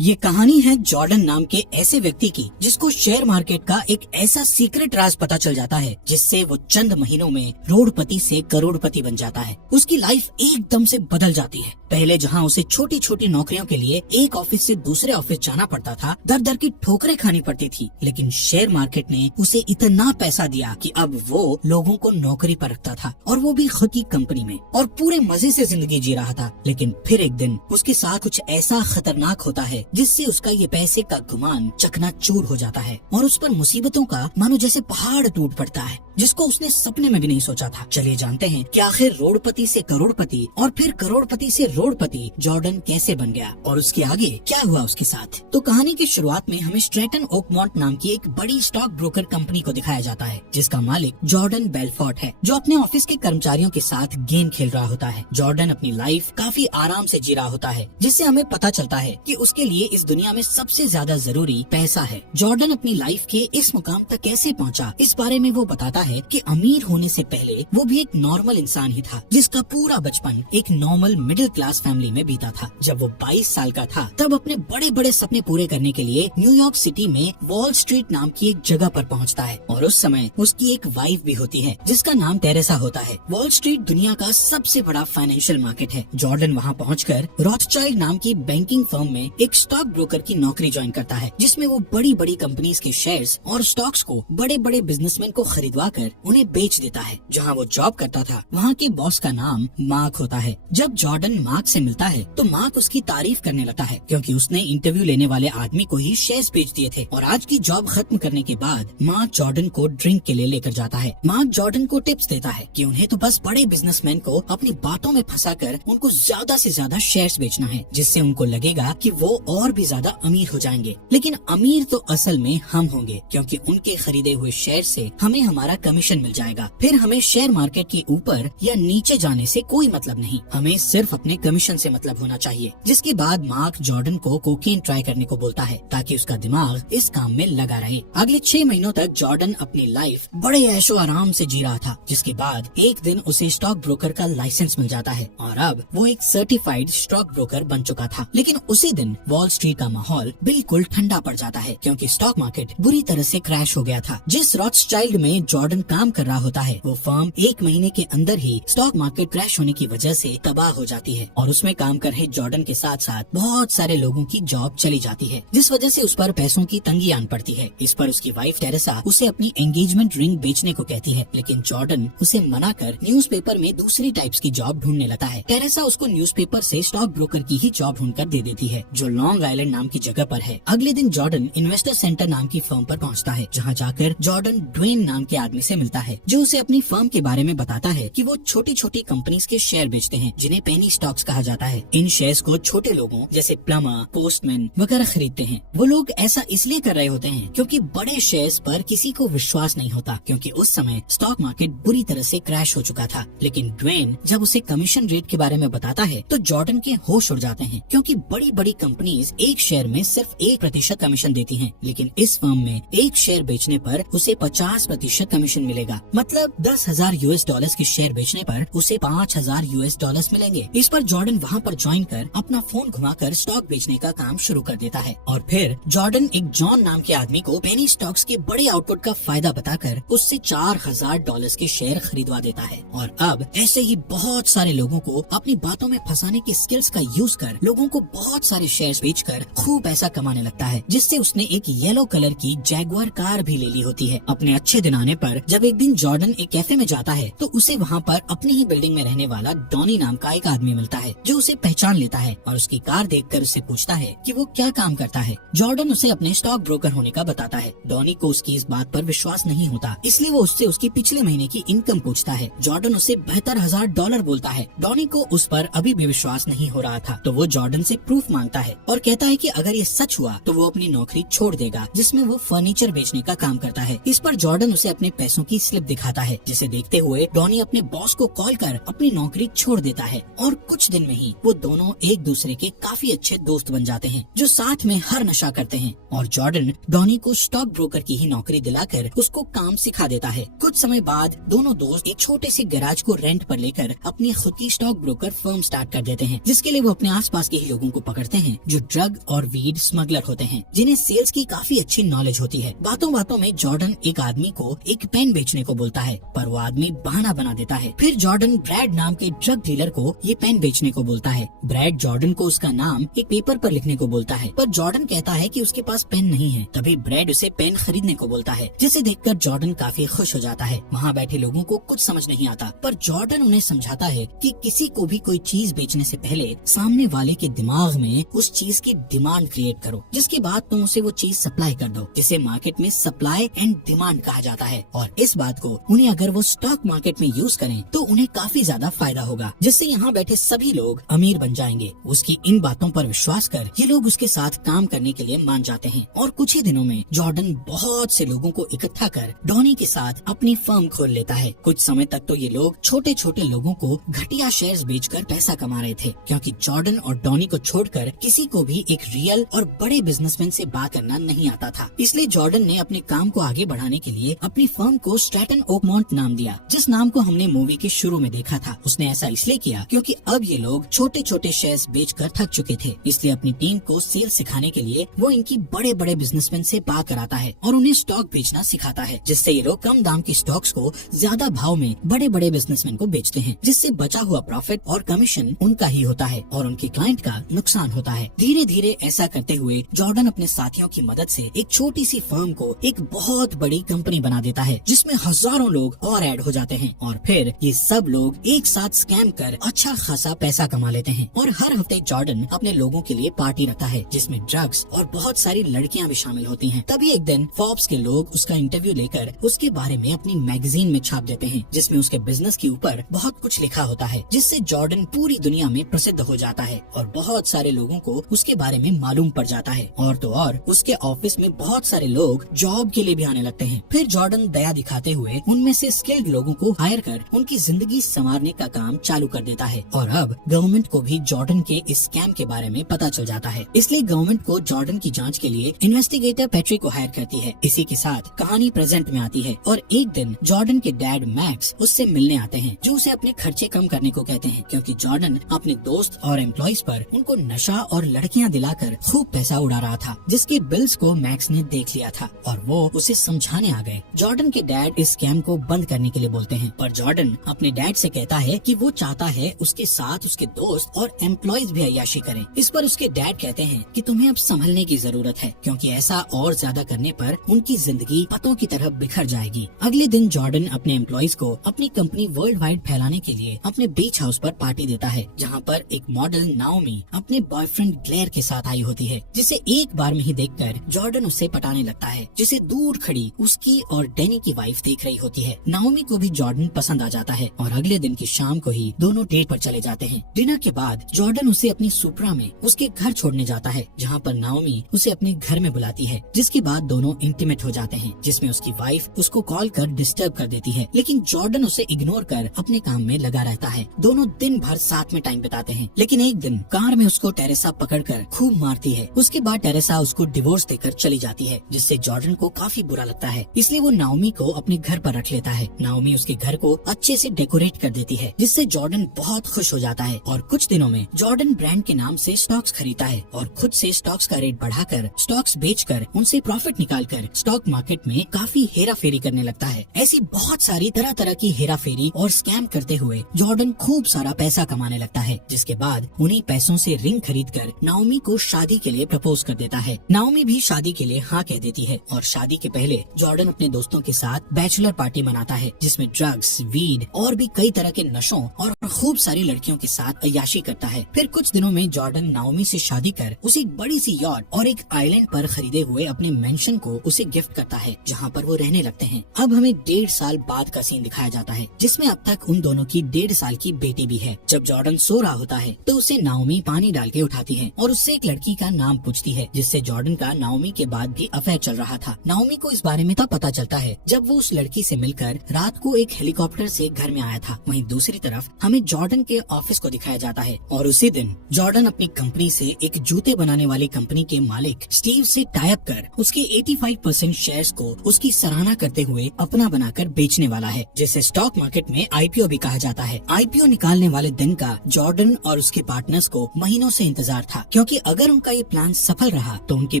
ये कहानी है जॉर्डन नाम के ऐसे व्यक्ति की जिसको शेयर मार्केट का एक ऐसा सीक्रेट राज पता चल जाता है जिससे वो चंद महीनों में करोड़पति से करोड़पति बन जाता है। उसकी लाइफ एकदम से बदल जाती है। पहले जहाँ उसे छोटी छोटी नौकरियों के लिए एक ऑफिस से दूसरे ऑफिस जाना पड़ता था, दर दर की ठोकरें खानी पड़ती थी, लेकिन शेयर मार्केट ने उसे इतना पैसा दिया कि अब वो लोगों को नौकरी पर रखता था और वो भी खुद की कंपनी में, और पूरे मजे से जिंदगी जी रहा था। लेकिन फिर एक दिन उसके साथ कुछ ऐसा खतरनाक होता है जिससे उसका ये पैसे का गुमान चकनाचूर हो जाता है और उस पर मुसीबतों का मानो जैसे पहाड़ टूट पड़ता है जिसको उसने सपने में भी नहीं सोचा था। चलिए जानते हैं कि आखिर रोडपति से करोड़पति और फिर करोड़पति से रोडपति जॉर्डन कैसे बन गया और उसके आगे क्या हुआ उसके साथ। तो कहानी की शुरुआत में हमें स्ट्रैटन ओकमॉन्ट नाम की एक बड़ी स्टॉक ब्रोकर कंपनी को दिखाया जाता है जिसका मालिक जॉर्डन बेलफोर्ट है, जो अपने ऑफिस के कर्मचारियों के साथ गेम खेल रहा होता है। जॉर्डन अपनी लाइफ काफी आराम से जी रहा होता है, जिससे हमें पता चलता है कि उसके लिए इस दुनिया में सबसे ज्यादा जरूरी पैसा है। जॉर्डन अपनी लाइफ के इस मुकाम तक कैसे पहुंचा, इस बारे में वो बताता है कि अमीर होने से पहले वो भी एक नॉर्मल इंसान ही था जिसका पूरा बचपन एक नॉर्मल मिडिल क्लास फैमिली में बीता था। जब वो 22 साल का था तब अपने बड़े बड़े सपने पूरे करने के लिए न्यूयॉर्क सिटी में वॉल स्ट्रीट नाम की एक जगह पर पहुंचता है और उस समय उसकी एक वाइफ भी होती है जिसका नाम टेरेसा होता है। वॉल स्ट्रीट दुनिया का सबसे बड़ा फाइनेंशियल मार्केट है। जॉर्डन वहाँ पहुँचकर रॉथस्चाइल्ड नाम की बैंकिंग फर्म में एक स्टॉक ब्रोकर की नौकरी ज्वाइन करता है, जिसमें वो बड़ी बड़ी कंपनीज के शेयर्स और स्टॉक्स को बड़े बड़े बिजनेसमैन को खरीदवा कर उन्हें बेच देता है। जहाँ वो जॉब करता था वहाँ के बॉस का नाम मार्क होता है। जब जॉर्डन मार्क से मिलता है तो मार्क उसकी तारीफ करने लगता है क्योंकि उसने इंटरव्यू लेने वाले आदमी को ही शेयर्स बेच दिए थे। और आज की जॉब खत्म करने के बाद मार्क जॉर्डन को ड्रिंक के लिए लेकर जाता है। मार्क जॉर्डन को टिप्स देता है कि उन्हें तो बस बड़े बिजनेसमैन को अपनी बातों में फंसाकर उनको ज्यादा से ज्यादा शेयर्स बेचना है, जिससे उनको लगेगा कि वो और भी ज्यादा अमीर हो जाएंगे। लेकिन अमीर तो असल में हम होंगे क्योंकि उनके खरीदे हुए शेयर से हमें हमारा कमीशन मिल जाएगा। फिर हमें शेयर मार्केट के ऊपर या नीचे जाने से कोई मतलब नहीं, हमें सिर्फ अपने कमीशन से मतलब होना चाहिए। जिसके बाद मार्क जॉर्डन को कोकेन ट्राई करने को बोलता है ताकि उसका दिमाग इस काम में लगा रहे। अगले 6 महीनों तक जॉर्डन अपनी लाइफ बड़े ऐशो आराम से जी रहा था, जिसके बाद एक दिन उसे स्टॉक ब्रोकर का लाइसेंस मिल जाता है और अब वो एक सर्टिफाइड स्टॉक ब्रोकर बन चुका था। लेकिन उसी दिन वॉल स्ट्रीट का माहौल बिल्कुल ठंडा पड़ जाता है क्योंकि स्टॉक मार्केट बुरी तरह से क्रैश हो गया था। जिस रॉथस्चाइल्ड में जॉर्डन काम कर रहा होता है वो फर्म 1 महीने के अंदर ही स्टॉक मार्केट क्रैश होने की वजह से तबाह हो जाती है और उसमें काम कर रहे जॉर्डन के साथ साथ बहुत सारे लोगों की जॉब चली जाती है, जिस वजह से उस पर पैसों की तंगी आन पड़ती है। इस पर उसकी वाइफ टेरेसा उसे अपनी एंगेजमेंट रिंग बेचने को कहती है, लेकिन जॉर्डन उसे मना कर न्यूज़पेपर में दूसरी टाइप्स की जॉब ढूंढने लगता है। टेरेसा उसको न्यूज़पेपर से स्टॉक ब्रोकर की ही जॉब ढूंढकर दे देती है जो लॉन्ग आइलैंड नाम की जगह पर है। अगले दिन जॉर्डन इन्वेस्टर सेंटर नाम की फर्म पर पहुंचता है, जहां जाकर जॉर्डन ड्वेन नाम के आदमी से मिलता है जो उसे अपनी फर्म के बारे में बताता है कि वो छोटी छोटी कंपनीज के शेयर बेचते हैं जिन्हें पेनी स्टॉक्स कहा जाता है। इन शेयर्स को छोटे लोगों जैसे प्लम्बर, पोस्टमैन वगैरह खरीदते हैं। वो लोग ऐसा इसलिए कर रहे होते हैं क्योंकि बड़े शेयर्स पर किसी को विश्वास नहीं होता क्योंकि उस समय स्टॉक मार्केट बुरी तरह से क्रैश हो चुका था। लेकिन ड्वेन जब उसे कमीशन रेट के बारे में बताता है तो जॉर्डन के होश उड़ जाते हैं क्योंकि बड़ी बड़ी कंपनीज एक शेयर में सिर्फ 1% कमीशन देती हैं, लेकिन इस फर्म में एक शेयर बेचने पर उसे 50% कमीशन मिलेगा। मतलब $10,000 के शेयर बेचने पर उसे $5,000 मिलेंगे। इस पर जॉर्डन वहाँ पर ज्वाइन कर अपना फोन घुमाकर स्टॉक बेचने का काम शुरू कर देता है और फिर जॉर्डन एक जॉन नाम के आदमी को पेनी स्टॉक्स के बड़े आउटपुट का फायदा बताकर उससे $4,000 के शेयर खरीदवा देता है। और अब ऐसे ही बहुत सारे लोगों को अपनी बातों में फंसाने की स्किल्स का यूज कर लोगों को बहुत सारे शेयर्स बेचकर खूब पैसा कमाने लगता है, जिससे उसने एक येलो कलर की जैगुआर कार भी ले ली होती है। अपने अच्छे दिन आने पर जब एक दिन जॉर्डन एक कैफे में जाता है तो उसे वहाँ पर अपनी ही बिल्डिंग में रहने वाला डॉनी नाम का एक आदमी मिलता है जो उसे पहचान लेता है और उसकी कार देखकर उससे पूछता है कि वो क्या काम करता है। जॉर्डन उसे अपने स्टॉक ब्रोकर होने का बताता है। डॉनी को उसकी इस बात पर विश्वास नहीं होता, इसलिए वो उससे उसकी पिछले महीने की इनकम पूछता है। जॉर्डन उसे $72,000 बोलता है। डॉनी को उस पर अभी भी विश्वास नहीं हो रहा था तो वो जॉर्डन से प्रूफ मांगता है और कहता है कि अगर ये सच हुआ तो वो अपनी नौकरी छोड़ देगा जिसमें वो फर्नीचर बेचने का काम करता है। इस पर जॉर्डन उसे अपने पैसों की स्लिप दिखाता है, जिसे देखते हुए डॉनी अपने बॉस को कॉल कर अपनी नौकरी छोड़ देता है और कुछ दिन में ही वो दोनों एक दूसरे के काफी अच्छे दोस्त बन जाते हैं, जो साथ में हर नशा करते हैं। और जॉर्डन डॉनी को स्टॉक ब्रोकर की ही नौकरी दिलाकर उसको काम सिखा देता है। कुछ समय बाद दोनों दोस्त एक छोटे से गैराज को रेंट पर लेकर अपनी खुद की स्टॉक ब्रोकर फर्म स्टार्ट कर देते हैं, जिसके लिए वो अपने आसपास के ही लोगों को पकड़ते हैं जो ड्रग और वीड स्मगलर होते हैं, जिन्हें सेल्स की काफी अच्छी नॉलेज होती है। बातों बातों में जॉर्डन एक आदमी को एक पेन बेचने को बोलता है, पर वो आदमी बहाना बना देता है। फिर जॉर्डन ब्रैड नाम के ड्रग डीलर को ये पेन बेचने को बोलता है। ब्रैड जॉर्डन को उसका नाम एक पेपर पर लिखने को बोलता है, पर जॉर्डन कहता है कि उसके पास पेन नहीं है। तभी ब्रैड उसे पेन खरीदने को बोलता है, जिसे देखकर जॉर्डन काफी खुश हो जाता है। वहाँ बैठे लोगों को कुछ समझ नहीं आता, पर जॉर्डन उन्हें समझाता है कि किसी को भी कोई चीज बेचने से पहले सामने वाले के दिमाग में उस चीज की डिमांड क्रिएट करो, जिसके बाद तुम उसे वो चीज सप्लाई कर दो, जिसे मार्केट में सप्लाई एंड डिमांड कहा जाता है। और इस बात को उन्हें अगर वो स्टॉक मार्केट में यूज करें तो उन्हें काफी ज्यादा फायदा होगा, जिससे यहाँ बैठे सभी लोग अमीर बन जाएंगे। उसकी इन बातों पर विश्वास कर ये लोग उसके साथ काम करने के लिए मान जाते हैं। और कुछ ही दिनों में जॉर्डन बहुत से लोगों को इकट्ठा कर डॉनी के साथ अपनी फर्म खोल लेता है। कुछ समय तक तो ये लोग छोटे छोटे लोगों को घटिया शेयर्स बेचकर पैसा कमा रहे थे, क्योंकि जॉर्डन और डॉनी को छोड़कर किसी को भी एक रियल और बड़े बिजनेसमैन से बात करना नहीं आता था। इसलिए जॉर्डन ने अपने काम को आगे बढ़ाने के लिए अपनी फर्म को स्ट्रैटन ओकमोंट नाम दिया, जिस नाम को हमने मूवी के शुरू में देखा था। उसने ऐसा इसलिए किया क्योंकि अब ये लोग छोटे छोटे शेयर्स बेचकर थक चुके थे, इसलिए अपनी टीम को सेल्स सिखाने के लिए वो इनकी बड़े बड़े बिजनेसमैन से बात कराता है और उन्हें स्टॉक बेचना सिखाता है, जिससे ये लोग कम दाम के स्टॉक्स को ज्यादा भाव में बड़े बड़े बिजनेसमैन को बेचते हैं, जिससे बचा हुआ प्रॉफिट और कमीशन उनका ही होता है और उनके क्लाइंट का नुकसान होता है। धीरे धीरे ऐसा करते हुए जॉर्डन अपने साथियों की मदद से एक छोटी सी फर्म को एक बहुत बड़ी कंपनी बना देता है, जिसमें हजारों लोग और ऐड हो जाते हैं। और फिर ये सब लोग एक साथ स्कैम कर अच्छा खासा पैसा कमा लेते हैं। और हर हफ्ते जॉर्डन अपने लोगों के लिए पार्टी रखता है, जिसमें ड्रग्स और बहुत सारी लड़कियां भी शामिल होती हैं। तभी एक दिन फोर्ब्स के लोग उसका इंटरव्यू लेकर उसके बारे में अपनी मैगजीन में छाप देते हैं, जिसमें उसके बिजनेस के ऊपर बहुत कुछ लिखा होता है, जिससे जॉर्डन पूरी दुनिया में प्रसिद्ध हो जाता है और बहुत सारे लोगों को उसके बारे में मालूम पड़ जाता है। और तो और उसके ऑफिस में बहुत सारे लोग जॉब के लिए भी आने लगते हैं। फिर जॉर्डन दया दिखाते हुए उनमें से स्किल्ड लोगों को हायर कर उनकी जिंदगी संवारने का काम चालू कर देता है। और अब गवर्नमेंट को भी जॉर्डन के इस स्कैम के बारे में पता चल जाता है, इसलिए गवर्नमेंट को जॉर्डन की जांच के लिए इन्वेस्टिगेटर पैट्रिक को हायर करती है। इसी के साथ कहानी प्रेजेंट में आती है और एक दिन जॉर्डन के डैड मैक्स उससे मिलने आते हैं, जो उसे अपने खर्चे कम करने को कहते हैं, क्योंकि जॉर्डन अपने दोस्त और एम्प्लॉइज पर उनको नशा और लड़कियां दिलाकर खूब पैसा उड़ा रहा था, जिसके बिल्स को मैक्स ने देख लिया था और वो उसे समझाने आ गए। जॉर्डन के डैड इस स्कैम को बंद करने के लिए बोलते हैं, पर जॉर्डन अपने डैड से कहता है कि वो चाहता है उसके साथ उसके दोस्त और एम्प्लॉइज भी अय्याशी करें। इस पर उसके डैड कहते हैं कि तुम्हें अब संभलने की जरूरत है, क्योंकि ऐसा और ज्यादा करने पर उनकी जिंदगी पतों की तरह बिखर जाएगी। अगले दिन जॉर्डन अपने एम्प्लॉइज को अपनी कंपनी वर्ल्ड वाइड फैलाने के लिए अपने बीच हाउस पर पार्टी देता है, जहाँ पर एक मॉडल नाओमी अपने बॉयफ्रेंड ग्लेयर के साथ आई होती है, जिसे एक बार में ही देखकर जॉर्डन उससे पटाने लगता है, जिसे दूर खड़ी उसकी और डैनी की वाइफ देख रही होती है। नाओमी को भी जॉर्डन पसंद आ जाता है और अगले दिन की शाम को ही दोनों डेट पर चले जाते हैं। डिनर के बाद जॉर्डन उसे अपनी सुपरा में उसके घर छोड़ने जाता है, जहाँ पर नाओमी उसे अपने घर में बुलाती है, जिसके बाद दोनों इंटीमेट हो जाते हैं, जिसमें उसकी वाइफ उसको कॉल कर डिस्टर्ब कर देती है, लेकिन जॉर्डन उसे इग्नोर कर अपने काम में लगा रहता है। दोनों दिन भर साथ में टाइम बिताते हैं, लेकिन एक दिन कार में उसको टेरेसा पकड़कर खूब मारती है। उसके बाद टेरेसा उसको डिवोर्स देकर चली जाती है, जिससे जॉर्डन को काफी बुरा लगता है, इसलिए वो नाओमी को अपने घर पर रख लेता है। नाओमी उसके घर को अच्छे से डेकोरेट कर देती है, जिससे जॉर्डन बहुत खुश हो जाता है। और कुछ दिनों में जॉर्डन ब्रांड के नाम से स्टॉक्स खरीदता है और खुद से स्टॉक्स का रेट बढ़ाकर स्टॉक्स बेचकर उनसे प्रॉफिट निकालकर स्टॉक मार्केट में काफी हेरा फेरी करने लगता है। ऐसी बहुत सारी तरह तरह की हेरा फेरी और स्कैम करते हुए जॉर्डन खूब सारा पैसा कमाने लगता है, जिसके बाद उन्हीं पैसों से रिंग खरीदकर नाओमी को शादी के लिए प्रपोज कर देता है। नाओमी भी शादी के लिए हाँ कह देती है और शादी के पहले जॉर्डन अपने दोस्तों के साथ बैचलर पार्टी मनाता है, जिसमें ड्रग्स, वीड और भी कई तरह के नशों और खूब सारी लड़कियों के साथ अय्याशी करता है। फिर कुछ दिनों में जॉर्डन नाओमी से शादी कर उसे एक बड़ी सी यॉट और एक आइलैंड पर खरीदे हुए अपने मेंशन को उसे गिफ्ट करता है, जहाँ पर वो रहने लगते हैं। अब हमें 1.5 साल बाद का सीन दिखाया जाता है, जिसमें अब तक उन दोनों की 1.5 साल की बेटी भी है। जब जॉर्डन सो रहा होता है तो उसे नाओमी पानी डाल के उठाती है और उससे एक लड़की का नाम पूछती है, जिससे जॉर्डन का नाओमी के बाद भी अफेयर चल रहा था। नाओमी को इस बारे में तब पता चलता है जब वो उस लड़की से मिलकर रात को एक हेलीकॉप्टर से घर में आया था। वहीं दूसरी तरफ हमें जॉर्डन के ऑफिस ऑफिस को दिखाया जाता है और उसी दिन जॉर्डन अपनी कंपनी से एक जूते बनाने वाली कंपनी के मालिक स्टीव से टाई अप कर उसके 85% शेयर्स को उसकी सराहना करते हुए अपना बनाकर बेचने वाला है, जिसे स्टॉक मार्केट में आईपीओ भी कहा जाता है। आईपीओ निकालने वाले दिन का जॉर्डन और उसके पार्टनर्स को महीनों से इंतजार था, क्योंकि अगर उनका ये प्लान सफल रहा तो उनके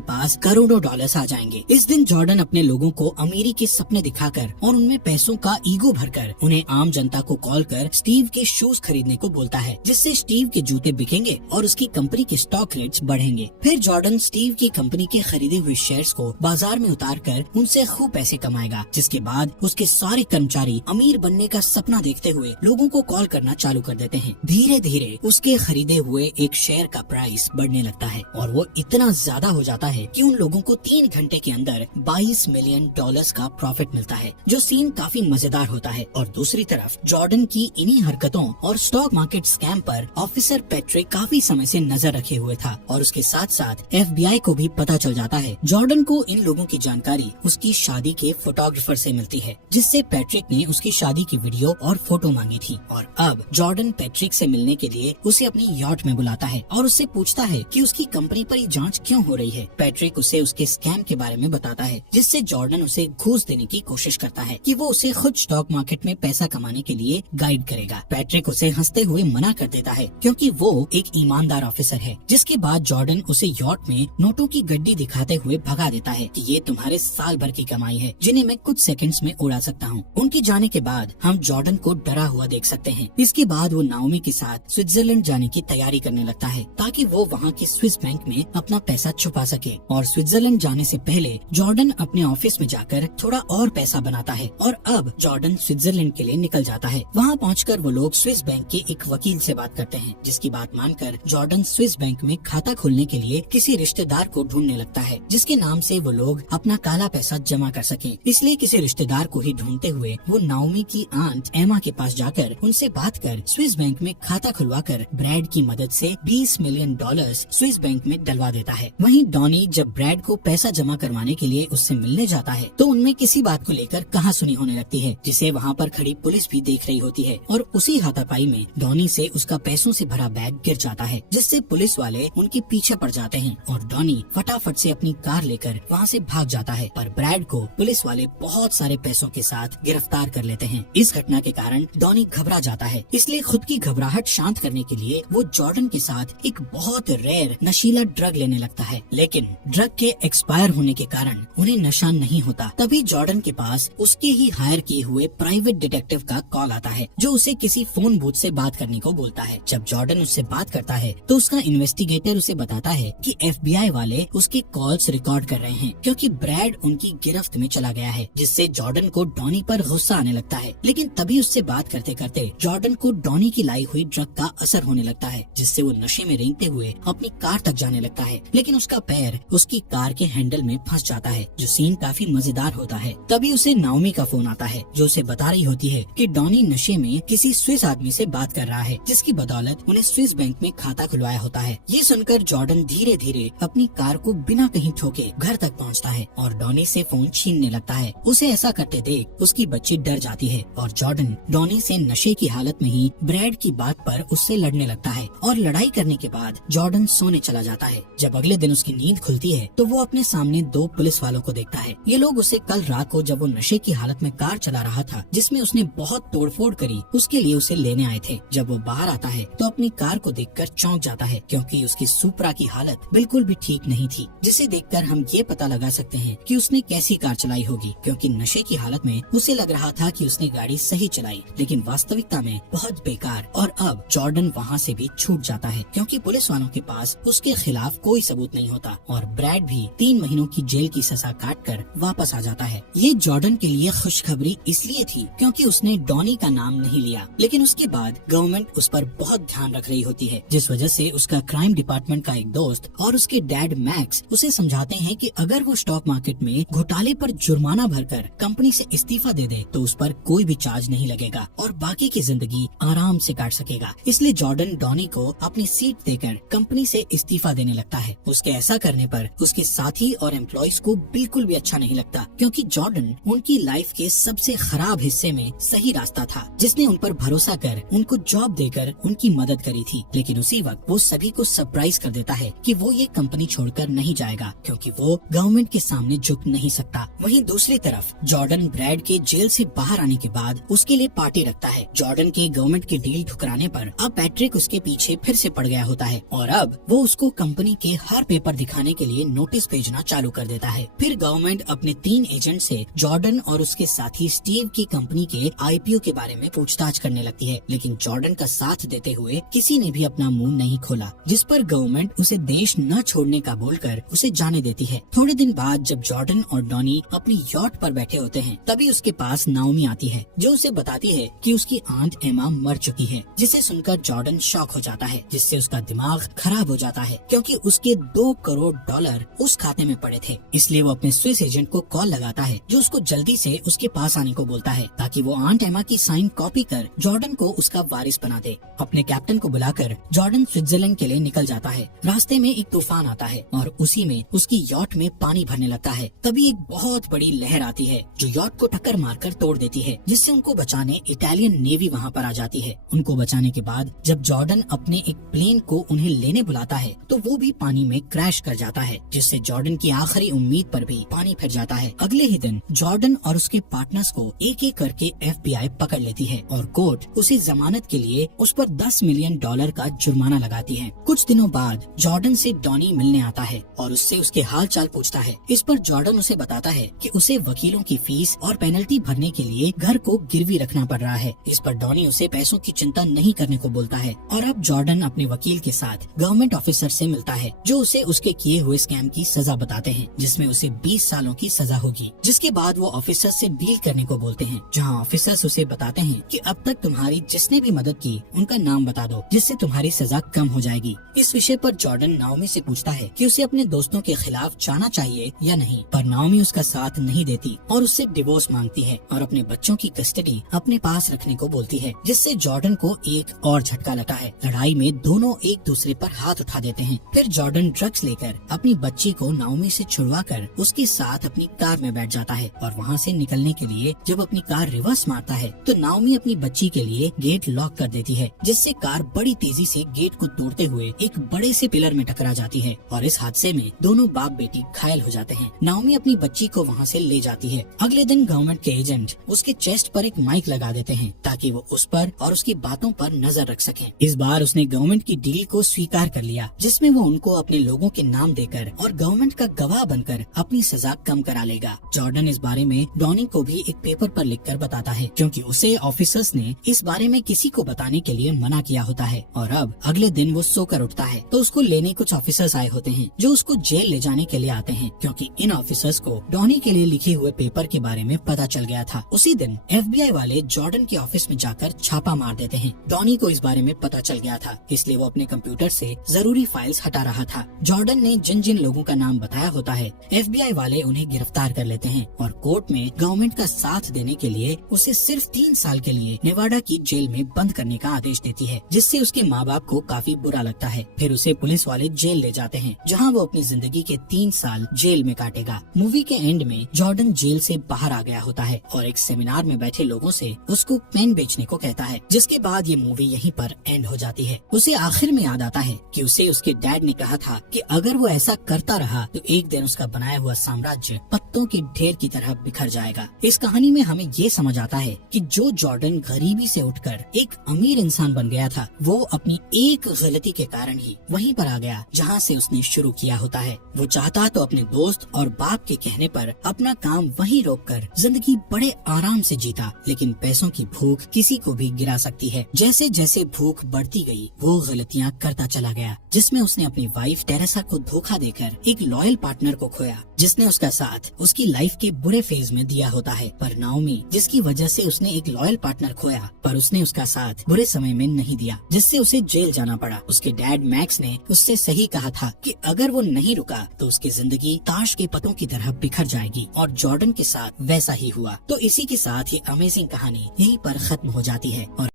पास करोड़ों डॉलर्स आ जाएंगे। इस दिन जॉर्डन अपने लोगों को अमीरी के सपने दिखाकर और उनमें पैसों का ईगो भरकर उन्हें आम जनता को कॉल कर स्टीव के शूज खरीदने को बोलता है, जिससे स्टीव के जूते बिकेंगे और उसकी कंपनी के स्टॉक रेट्स बढ़ेंगे। फिर जॉर्डन स्टीव की कंपनी के खरीदे हुए शेयर्स को बाजार में उतार कर उनसे खूब पैसे कमाएगा, जिसके बाद उसके सारे कर्मचारी अमीर बनने का सपना देखते हुए लोगों को कॉल करना चालू कर देते हैं। धीरे धीरे उसके खरीदे हुए एक शेयर का प्राइस बढ़ने लगता है और वो इतना ज्यादा हो जाता है कि उन लोगों को 3 घंटे के अंदर $22 मिलियन का प्रॉफिट मिलता है, जो सीन काफी मजेदार होता है। और दूसरी तरफ जॉर्डन की इन्हीं हरकतों और स्टॉक मार्केट स्कैम पर ऑफिसर पैट्रिक काफी समय से नजर रखे हुए था और उसके साथ साथ FBI को भी पता चल जाता है। जॉर्डन को इन लोगों की जानकारी उसकी शादी के फोटोग्राफर से मिलती है, जिससे पैट्रिक ने उसकी शादी की वीडियो और फोटो मांगी थी। और अब जॉर्डन पैट्रिक से मिलने के लिए उसे अपनी यॉट में बुलाता है और उससे पूछता है कि उसकी कंपनी पर ये जांच क्यों हो रही है। पैट्रिक उसे उसके स्कैम के बारे में बताता है, जिससे जॉर्डन उसे घूस देने की कोशिश करता है कि वो उसे खुद स्टॉक मार्केट में पैसा कमाने के लिए गाइड करेगा। पैट्रिक उसे हंसते हुए मना कर देता है, क्योंकि वो एक ईमानदार ऑफिसर है। जिसके बाद जॉर्डन उसे यॉट में नोटों की गड्डी दिखाते हुए भगा देता है कि ये तुम्हारे साल भर की कमाई है, जिन्हें मैं कुछ सेकंड्स में उड़ा सकता हूँ। उनके जाने के बाद हम जॉर्डन को डरा हुआ देख सकते हैं। इसके बाद वो नाओमी के साथ स्विट्जरलैंड जाने की तैयारी करने लगता है, ताकि वो वहाँ के स्विस बैंक में अपना पैसा छुपा सके। और स्विट्जरलैंड जाने से पहले जॉर्डन अपने ऑफिस में जाकर थोड़ा और पैसा बनाता है और अब जॉर्डन स्विट्जरलैंड के लिए निकल जाता है। वहाँ पहुंचकर वो लोग स्विस बैंक के एक वकील से बात करते हैं, जिसकी बात मानकर जॉर्डन स्विस बैंक में खाता खोलने के लिए किसी रिश्तेदार को ढूंढने लगता है, जिसके नाम से वो लोग अपना काला पैसा जमा कर सकें। इसलिए किसी रिश्तेदार को ही ढूंढते हुए वो नाओमी की आंट एमा के पास जाकर उनसे बात कर स्विस बैंक में खाता खुलवाकर ब्रैड की मदद से $20 मिलियन स्विस बैंक में डलवा देता है। वहीं डॉनी जब ब्रैड को पैसा जमा करवाने के लिए उससे मिलने जाता है तो उनमें किसी बात को लेकर कहासुनी होने लगती है, जिसे वहाँ पर खड़ी पुलिस भी देख रही होती है। और उसी हाथापाई में डॉनी से उसका पैसों से भरा बैग गिर जाता है, जिससे पुलिस वाले उनके पीछे पड़ जाते हैं और डॉनी फटाफट से अपनी कार लेकर वहाँ से भाग जाता है। पर ब्रैड को पुलिस वाले बहुत सारे पैसों के साथ गिरफ्तार कर लेते हैं। इस घटना के कारण डॉनी घबरा जाता है, इसलिए खुद की घबराहट शांत करने के लिए वो जॉर्डन के साथ एक बहुत रेयर नशीला ड्रग लेने लगता है। लेकिन ड्रग के एक्सपायर होने के कारण उन्हें नशा नहीं होता। तभी जॉर्डन के पास उसके ही हायर किए हुए प्राइवेट डिटेक्टिव का कॉल आता है, जो उसे किसी फोन बूथ से बात करने को बोलता है। जब जॉर्डन उससे बात करता है तो उसका इन्वेस्टिगेटर उसे बताता है कि FBI वाले उसके कॉल्स रिकॉर्ड कर रहे हैं, क्योंकि ब्रैड उनकी गिरफ्त में चला गया है, जिससे जॉर्डन को डॉनी पर गुस्सा आने लगता है। लेकिन तभी उससे बात करते करते जॉर्डन को डॉनी की लाई हुई ड्रग का असर होने लगता है, जिससे वो नशे में रेंगते हुए अपनी कार तक जाने लगता है। लेकिन उसका पैर उसकी कार के हैंडल में फंस जाता है, जो सीन काफी मजेदार होता है। तभी उसे नाओमी का फोन आता है, जो उसे बता रही होती है कि डॉनी नशे में किसी स्विस आदमी से बात कर रहा है, जिसकी बदौलत उन्हें स्विस बैंक में खाता खुलवाया होता है। ये सुनकर जॉर्डन धीरे धीरे अपनी कार को बिना कहीं ठोके घर तक पहुंचता है और डॉनी से फोन छीनने लगता है। उसे ऐसा करते देख उसकी बच्ची डर जाती है और जॉर्डन डॉनी से नशे की हालत में ही ब्रैड की बात पर उससे लड़ने लगता है। और लड़ाई करने के बाद जॉर्डन सोने चला जाता है। जब अगले दिन उसकी नींद खुलती है तो वो अपने सामने 2 पुलिस वालों को देखता है। ये लोग उसे कल रात को जब वो नशे की हालत में कार चला रहा था, जिसमें उसने बहुत तोड़फोड़ करी, उसके लिए उसे लेने आए थे। जब वो बाहर आता है तो अपनी कार को देखकर चौंक जाता है, क्योंकि उसकी सुपरा की हालत बिल्कुल भी ठीक नहीं थी, जिसे देखकर हम ये पता लगा सकते हैं कि उसने कैसी कार चलाई होगी, क्योंकि नशे की हालत में उसे लग रहा था कि उसने गाड़ी सही चलाई, लेकिन वास्तविकता में बहुत बेकार। और अब जॉर्डन वहाँ से भी छूट जाता है, क्योंकि पुलिस वालों के पास उसके खिलाफ कोई सबूत नहीं होता और ब्रैड भी 3 महीनों की जेल की सजा काटकर वापस आ जाता है। ये जॉर्डन के लिए खुशखबरी इसलिए थी क्योंकि उसने डॉनी का नाम नहीं लिया, लेकिन उसके बाद गवर्नमेंट उस पर बहुत ध्यान रख रही होती है, जिस वजह से उसका क्राइम डिपार्टमेंट का एक दोस्त और उसके डैड मैक्स उसे समझाते हैं कि अगर वो स्टॉक मार्केट में घोटाले पर जुर्माना भरकर कंपनी से इस्तीफा दे दे तो उस पर कोई भी चार्ज नहीं लगेगा और बाकी की जिंदगी आराम से काट सकेगा। इसलिए जॉर्डन डॉनी को अपनी सीट देकर कंपनी से इस्तीफा देने लगता है। उसके ऐसा करने पर उसके साथी और एम्प्लॉइज को बिल्कुल भी अच्छा नहीं लगता, क्योंकि जॉर्डन उनकी लाइफ के सबसे खराब हिस्से में सही रास्ता था, जिसने उन पर भरोसा कर उनको जॉब देकर उनकी मदद करी थी, लेकिन उसी वक्त वो सभी को सरप्राइज कर देता है कि वो ये कंपनी छोड़कर नहीं जाएगा क्योंकि वो गवर्नमेंट के सामने झुक नहीं सकता। वहीं दूसरी तरफ जॉर्डन ब्रैड के जेल से बाहर आने के बाद उसके लिए पार्टी रखता है। जॉर्डन के गवर्नमेंट की डील ठुकराने पर अब पैट्रिक उसके पीछे फिर से पड़ गया होता है और अब वो उसको कंपनी के हर पेपर दिखाने के लिए नोटिस भेजना चालू कर देता है। फिर गवर्नमेंट अपने 3 एजेंट से जॉर्डन और उसके साथी स्टीव की कंपनी के आईपीओ के बारे में पूछताछ करने लगती है, लेकिन जॉर्डन का साथ देते हुए किसी ने भी अपना मुंह नहीं खोला, जिस पर गवर्नमेंट उसे देश न छोड़ने का बोलकर उसे जाने देती है। थोड़े दिन बाद जब जॉर्डन और डॉनी अपनी यॉट पर बैठे होते हैं, तभी उसके पास नाओमी आती है जो उसे बताती है कि उसकी आंट एमा मर चुकी है, जिसे सुनकर जॉर्डन शॉक हो जाता है, जिससे उसका दिमाग खराब हो जाता है क्योंकि उसके $2 करोड़ उस खाते में पड़े थे। इसलिए वो अपने स्विस एजेंट को कॉल लगाता है जो उसको जल्दी से उसके पास आने को बोलता है ताकि वो आंट एमा की साइन कॉपी कर जॉर्डन को उसका वारिस बना दे। अपने कैप्टन को बुलाकर जॉर्डन स्विट्जरलैंड के लिए निकल जाता है। रास्ते में एक तूफान आता है और उसी में उसकी यॉट में पानी भरने लगता है। तभी एक बहुत बड़ी लहर आती है जो यॉट को टक्कर मारकर तोड़ देती है, जिससे उनको बचाने इटालियन नेवी वहाँ पर आ जाती है। उनको बचाने के बाद जब जॉर्डन अपने एक प्लेन को उन्हें लेने बुलाता है तो वो भी पानी में क्रैश कर जाता है, जिससे जॉर्डन की आखिरी उम्मीद पर भी पानी फिर जाता है। अगले ही दिन जॉर्डन और उसके पार्टनर्स को एक एक करके FBI पकड़ लेती है और कोर्ट उसे जमानत के लिए उस पर $10 मिलियन का जुर्माना लगाती है। कुछ दिनों बाद जॉर्डन से डॉनी मिलने आता है और उससे उसके हाल चाल पूछता है। इस पर जॉर्डन उसे बताता है कि उसे वकीलों की फीस और पेनल्टी भरने के लिए घर को गिरवी रखना पड़ रहा है। इस पर डॉनी उसे पैसों की चिंता नहीं करने को बोलता है और अब जॉर्डन अपने वकील के साथ गवर्नमेंट ऑफिसर से मिलता है जो उसे उसके किए हुए स्कैम की सजा बताते हैं, जिसमें उसे 20 सालों की सजा होगी। जिसके बाद वो ऑफिसर से डील करने को बोलते हैं, जहां ऑफिसर्स उसे बताते हैं कि अब तक तुम्हारी जिसने भी मदद की उनका नाम बता दो, जिससे तुम्हारी सजा कम हो जाएगी। इस विषय पर जॉर्डन नाओमी से पूछता है कि उसे अपने दोस्तों के खिलाफ जाना चाहिए या नहीं, पर नाओमी उसका साथ नहीं देती और उससे डिवोर्स मांगती है और अपने बच्चों की कस्टडी अपने पास रखने को बोलती है, जिससे जॉर्डन को एक और झटका लगा है। लड़ाई में दोनों एक दूसरे पर हाथ उठा देते हैं। फिर जॉर्डन ड्रग्स लेकर अपनी बच्ची को नाओमी से छुड़वाकर उसके साथ अपनी कार में बैठ जाता है और वहाँ से निकलने के लिए जब अपनी कार रिवर्स मारता है तो नाओमी अपनी बच्ची के लिए गेट लॉक कर देती है, जिससे कार बड़ी तेजी से गेट को तोड़ते हुए एक बड़े से पिलर में टकरा जाती है और इस हादसे में दोनों बाप बेटी घायल हो जाते हैं। नाओमी अपनी बच्ची को वहाँ से ले जाती है। अगले दिन गवर्नमेंट के एजेंट उसके चेस्ट पर एक माइक लगा देते हैं ताकि वो उस पर और उसकी बातों पर नजर रख सकें। इस बार उसने गवर्नमेंट की डील को स्वीकार कर लिया, जिसमें वो उनको अपने लोगों के नाम देकर और गवर्नमेंट का गवाह बनकर अपनी सजा कम करा लेगा। जॉर्डन इस बारे में डॉनी को भी एक पेपर पर लिखकर बताता है क्योंकि उसे ऑफिसर्स ने इस बारे में किसी को बताने के लिए मना किया होता है। और अब अगले दिन वो सोकर उठता है तो उसको लेने कुछ ऑफिसर्स आए होते हैं जो उसको जेल ले जाने के लिए आते हैं, क्योंकि इन ऑफिसर्स को डॉनी के लिए लिखे हुए पेपर के बारे में पता चल गया था। उसी दिन FBI वाले जॉर्डन के ऑफिस में जाकर छापा मार देते हैं। डॉनी को इस बारे में पता चल गया था, इसलिए वो अपने कंप्यूटर से जरूरी फाइल्स हटा रहा था। जॉर्डन ने जिन जिन लोगों का नाम बताया होता है FBI वाले उन्हें गिरफ्तार कर लेते हैं और कोर्ट में गवर्नमेंट का साथ देने के लिए उसे सिर्फ 3 साल के लिए नेवाडा की जेल में बंद करने का आदेश देती है, जिससे उसके माँ बाप को काफी बुरा लगता है। फिर उसे पुलिस वाले जेल ले जाते हैं, जहाँ वो अपनी जिंदगी के 3 साल जेल में काटेगा। मूवी के एंड में जॉर्डन जेल से बाहर आ गया होता है और एक सेमिनार में बैठे लोगों से उसको पेन बेचने को कहता है, जिसके बाद ये मूवी यहीं पर एंड हो जाती है। उसे आखिर में याद आता है कि उसे उसके डैड ने कहा था कि अगर वो ऐसा करता रहा तो एक दिन उसका बनाया हुआ साम्राज्य पत्तों के ढेर की तरह बिखर जाएगा। इस कहानी में हमें ये समझ आता है कि जो जॉर्डन गरीबी से उठकर एक अमीर इंसान बन गया था, वो अपनी एक गलती के कारण ही वहीं पर आ गया जहाँ से उसने शुरू किया होता है। वो चाहता तो अपने दोस्त और बाप के कहने पर अपना काम वहीं रोककर जिंदगी बड़े आराम से जीता, लेकिन पैसों की भूख किसी को भी गिरा सकती है। जैसे जैसे भूख बढ़ती गई वो गलतियाँ करता चला गया, जिसमें उसने अपनी वाइफ टेरेसा को धोखा देकर एक लॉयल पार्टनर को खोया, जिसने उसका साथ उसकी लाइफ के बुरे फेज में दिया होता है। पर नाओमी, जिसकी वजह से उसने एक लॉयल पार्टनर खोया, पर उसने उसका साथ बुरे समय में नहीं दिया, जिससे उसे जेल जाना पड़ा। उसके डैड मैक्स ने उससे सही कहा था कि अगर वो नहीं रुका तो उसकी जिंदगी ताश के पत्तों की तरह बिखर जाएगी, और जॉर्डन के साथ वैसा ही हुआ। तो इसी के साथ ये अमेजिंग कहानी यहीं पर खत्म हो जाती है और